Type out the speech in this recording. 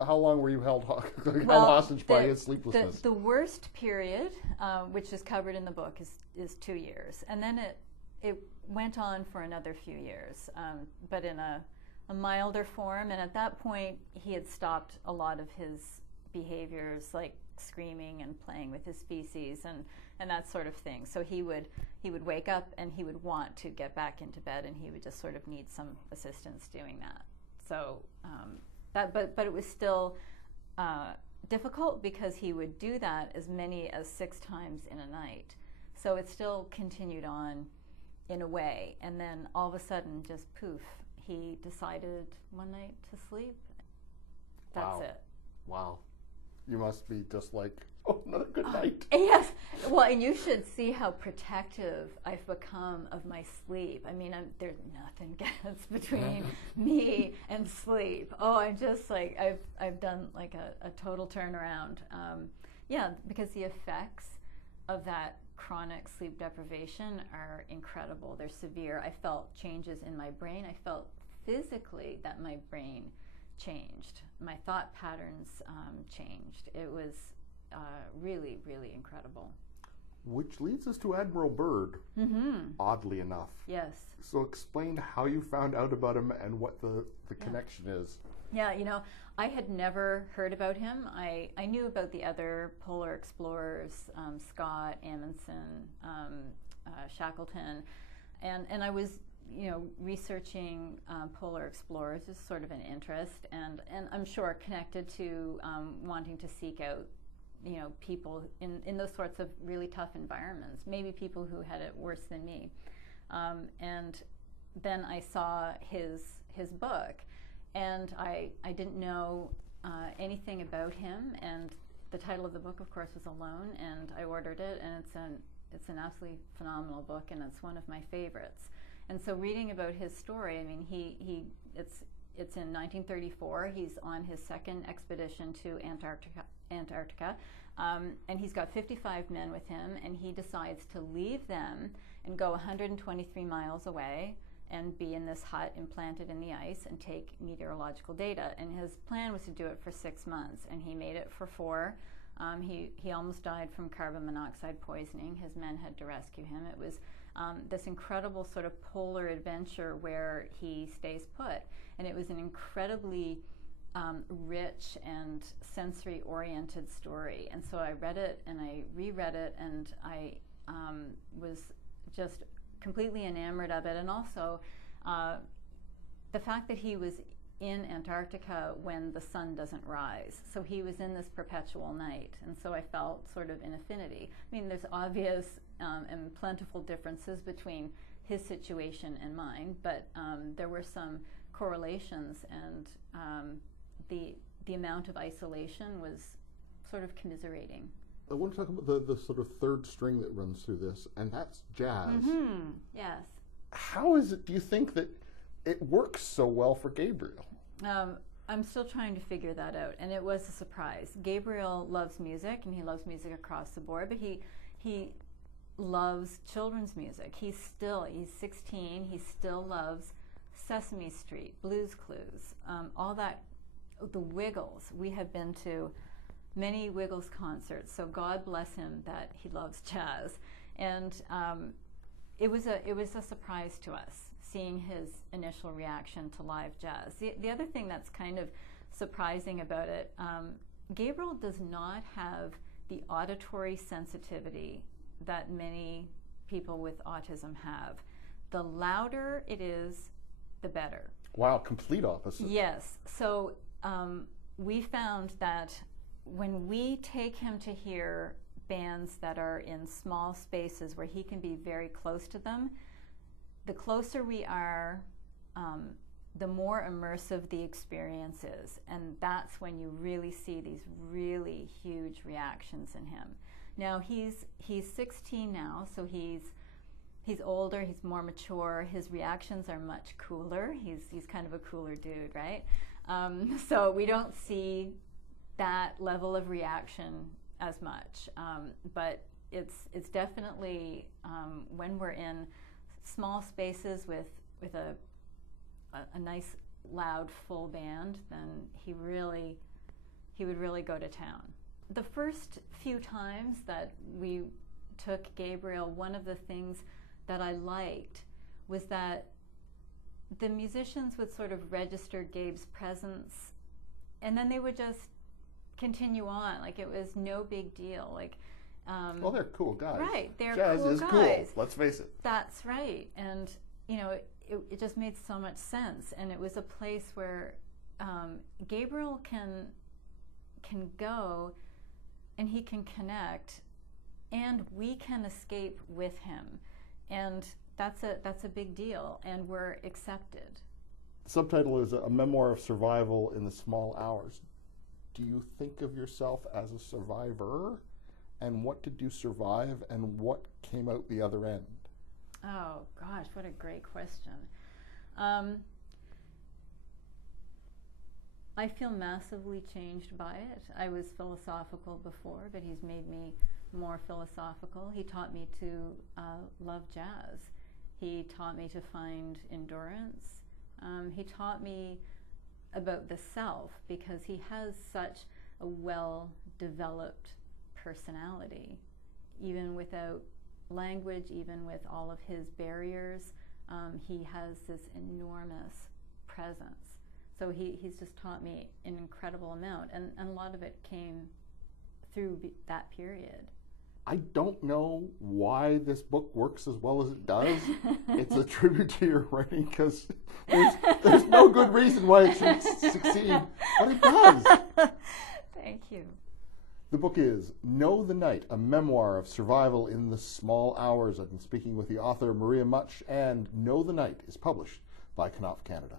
How long were you held held Well, hostage by his sleeplessness? the worst period, which is covered in the book, is 2 years, and then it went on for another few years, but in a milder form. And at that point, he had stopped a lot of his behaviors, like screaming and playing with his feces and that sort of thing. So he would wake up and he would want to get back into bed, and he would just sort of need some assistance doing that. So but it was still difficult, because he would do that as many as 6 times in a night. So it still continued on in a way, and then all of a sudden, just poof, he decided one night to sleep. That's Wow. it. Wow. You must be just like, oh, another good night. Yes. Well, and you should see how protective I've become of my sleep. I mean, there's nothing gets between me and sleep. Oh, I'm just like, I've done like a total turnaround. Yeah, because the effects of that chronic sleep deprivation are incredible. They're severe. I felt changes in my brain. I felt physically that my brain changed. My thought patterns changed. It was really, really incredible. Which leads us to Admiral Byrd, oddly enough. Yes. So explain how you found out about him and what the connection is. Yeah, I had never heard about him. I knew about the other polar explorers, Scott, Amundsen, Shackleton, and I was, researching polar explorers is sort of an interest, and I'm sure connected to wanting to seek out, people in those sorts of really tough environments, maybe people who had it worse than me. And then I saw his book, and I didn't know anything about him, and the title of the book, of course, was Alone, and I ordered it, and it's an absolutely phenomenal book, and it's one of my favorites. And so reading about his story, I mean, it's in 1934. He's on his second expedition to Antarctica, and he's got 55 men with him, and he decides to leave them and go 123 miles away and be in this hut implanted in the ice and take meteorological data. And his plan was to do it for 6 months, and he made it for 4. He almost died from carbon monoxide poisoning. His men had to rescue him. It was this incredible sort of polar adventure where he stays put, and it was an incredibly rich and sensory-oriented story. And so I read it and I reread it, and I was just completely enamored of it. And also the fact that he was in Antarctica when the sun doesn't rise. So he was in this perpetual night, and so I felt sort of an affinity. I mean, there's obvious and plentiful differences between his situation and mine, but there were some correlations, and the amount of isolation was sort of commiserating. I want to talk about the sort of third string that runs through this, and that's jazz. Yes. How is it, do you think, that it works so well for Gabriel? I'm still trying to figure that out, and it was a surprise. Gabriel loves music, and he loves music across the board, but he loves children's music. He's 16, he still loves Sesame Street, Blue's Clues, all that, the Wiggles. We have been to many Wiggles concerts, so God bless him that he loves jazz. And it was a surprise to us, seeing his initial reaction to live jazz. The other thing that's kind of surprising about it, Gabriel does not have the auditory sensitivity that many people with autism have. The louder it is, the better. Wow, complete opposite. Yes. So we found that when we take him to hear bands that are in small spaces where he can be very close to them, the closer we are, the more immersive the experience is. And that's when you really see these really huge reactions in him. Now he's 16 now, so he's older, he's more mature, his reactions are much cooler. He's kind of a cooler dude, right? So we don't see that level of reaction as much, but it's definitely when we're in small spaces with a nice loud full band, then he really he would really go to town. The first few times that we took Gabriel, one of the things that I liked was that the musicians would sort of register Gabe's presence, and then they would just continue on, like it was no big deal. Like, well, they're cool guys. Right, they're Jazz cool is guys. cool. Let's face it. That's right, and it just made so much sense, and it was a place where Gabriel can go, and he can connect, and we can escape with him, and that's a big deal, and we're accepted. The subtitle is A Memoir of Survival in the Small Hours. Do you think of yourself as a survivor? And what did you survive, and what came out the other end? Oh gosh, what a great question. I feel massively changed by it. I was philosophical before, but he's made me more philosophical. He taught me to love jazz. He taught me to find endurance. He taught me about the self, because he has such a well-developed personality, even without language, even with all of his barriers. He has this enormous presence. So he's just taught me an incredible amount, and a lot of it came through that period. I don't know why this book works as well as it does. It's a tribute to your writing, because there's no good reason why it should succeed, but it does. Thank you. The book is Know the Night, a memoir of survival in the small hours. I've been speaking with the author, Maria Mutch, and Know the Night is published by Knopf Canada.